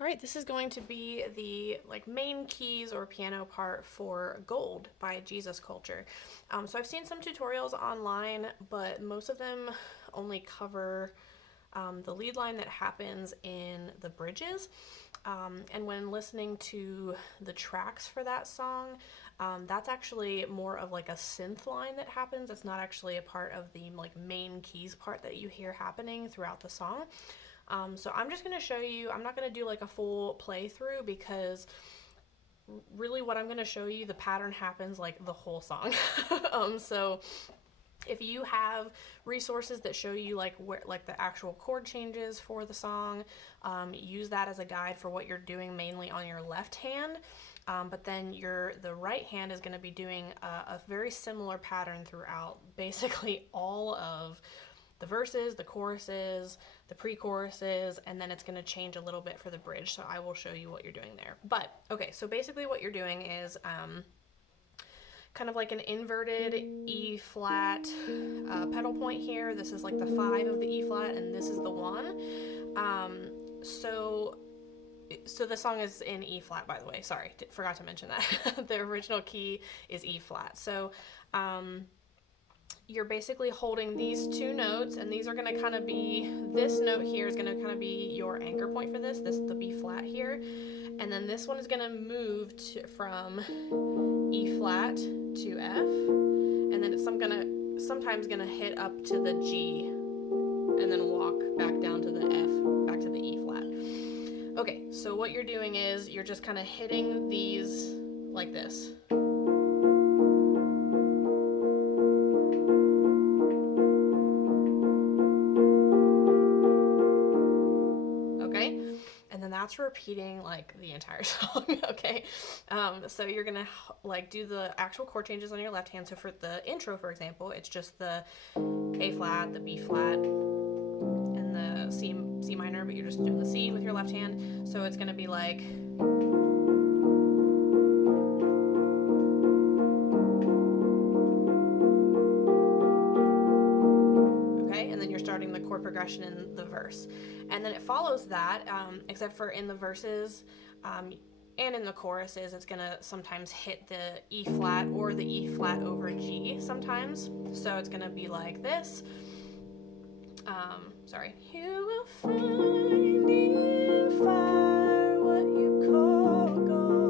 All right, this is going to be the main keys or piano part for Gold by Jesus Culture. So I've seen some tutorials online, but most of them only cover the lead line that happens in the bridges. And when listening to the tracks for that song, that's actually more of like a synth line that happens. It's not actually a part of the main keys part that you hear happening throughout the song. So I'm just going to show you, I'm not going to do like a full playthrough because really what I'm going to show you, the pattern happens like the whole song. So if you have resources that show you where the actual chord changes for the song, use that as a guide for what you're doing mainly on your left hand. But then the right hand is going to be doing a very similar pattern throughout basically all of the verses, the choruses, the pre-choruses, and then it's going to change a little bit for the bridge. So I will show you what you're doing there. But okay, so basically what you're doing is kind of like an inverted E flat pedal point here. This is like the 5 of the E flat, and this is the 1. So the song is in E flat, by the way. Sorry, forgot to mention that. The original key is E flat. So you're basically holding these two notes, and these are going to kind of be, this note here is going to kind of be your anchor point for this, the B flat here, and then this one is going to move from E flat to F, and then it's sometimes going to hit up to the G, and then walk back down to the F, back to the E flat. Okay, so what you're doing is you're just kind of hitting these like this. That's repeating the entire song. Okay, so you're gonna do the actual chord changes on your left hand. So for the intro, for example, it's just the A flat, the B flat, and the C minor, but you're just doing the C with your left hand. So it's gonna be like, okay, and then you're starting the chord progression in the verse. And then it follows that, except for in the verses and in the choruses, it's going to sometimes hit the E flat or the E flat over G sometimes. So it's going to be like this. Sorry. You will find in fire what you call gold.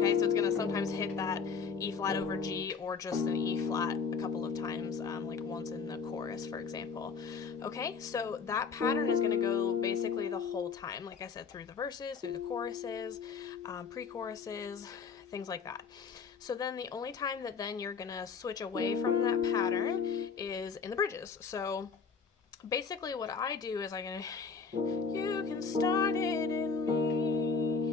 Okay, so it's going to sometimes hit that E flat over G or just an E flat a couple of times, like once in the chorus, for example. Okay, so that pattern is going to go basically the whole time, like I said, through the verses, through the choruses, pre-choruses, things like that. So then the only time that then you're going to switch away from that pattern is in the bridges. So basically what I do is you can start it in me.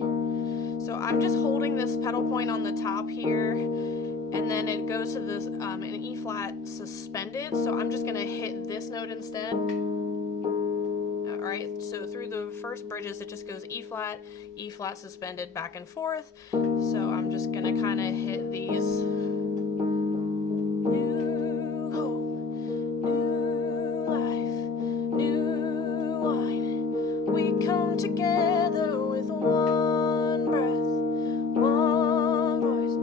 So I'm just holding this pedal point on the top here, and then it goes to this an E flat suspended. So I'm just going to hit this note instead. All right, so through the first bridges, it just goes E flat suspended, back and forth. So I'm just going to kind of hit these. New hope, new life, new wine. We come together with one breath, one voice,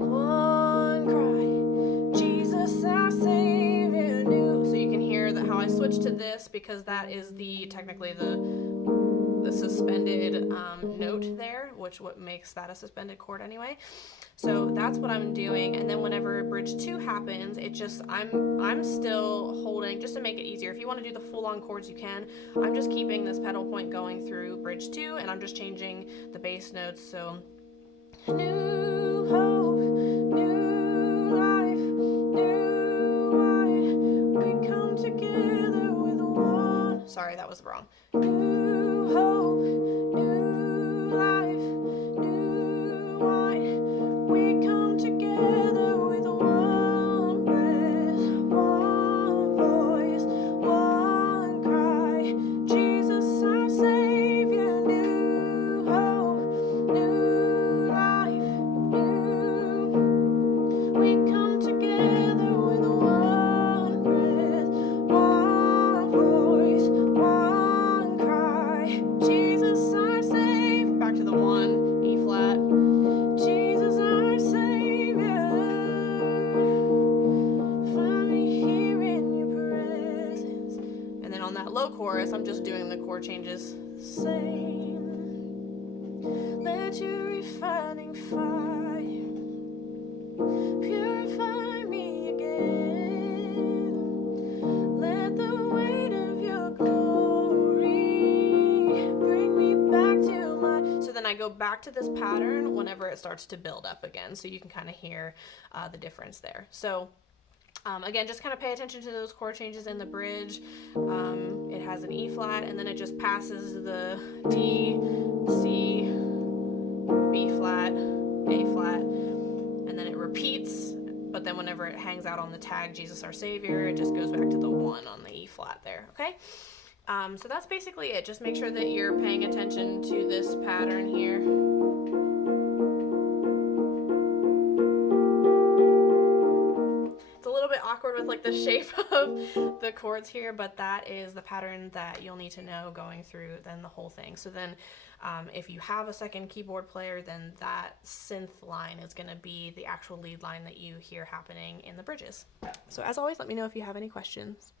one cry. Jesus, our Savior, new. So you can hear that how I switched to this because that is technically the suspended note there, which what makes that a suspended chord anyway. So that's what I'm doing, and then whenever bridge 2 happens, it just I'm still holding, just to make it easier. If you want to do the full-on chords, you can. I'm just keeping this pedal point going through bridge 2, and I'm just changing the bass notes. So new hope, new life, new wine. We come together with one. Sorry, that was wrong. New hope, new life, new wine. We come together with one breath, one voice, one cry. Jesus, our Savior, new hope, new life, new. We come together with one breath, one voice, on that low chorus, I'm just doing the chord changes. Same. Let your refining fire purify me again. Let the weight of your glory bring me back to my... So then I go back to this pattern whenever it starts to build up again, so you can kind of hear the difference there. So again, just kind of pay attention to those chord changes in the bridge. It has an E flat, and then it just passes the D, C, B flat, A flat, and then it repeats, but then whenever it hangs out on the tag Jesus our Savior, it just goes back to the 1 on the E flat there, okay? So that's basically it. Just make sure that you're paying attention to this pattern here. It's a little bit awkward with like the shape of the chords here, but that is the pattern that you'll need to know going through then the whole thing. So then if you have a second keyboard player, then that synth line is going to be the actual lead line that you hear happening in the bridges. So as always, let me know if you have any questions.